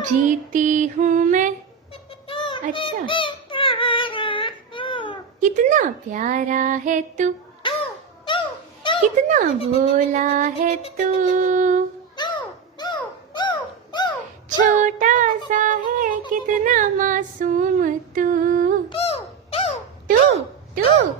जीती हूँ मैं। अच्छा, कितना प्यारा है तू, कितना भोला है तू, छोटा सा है कितना मासूम तू, तू तू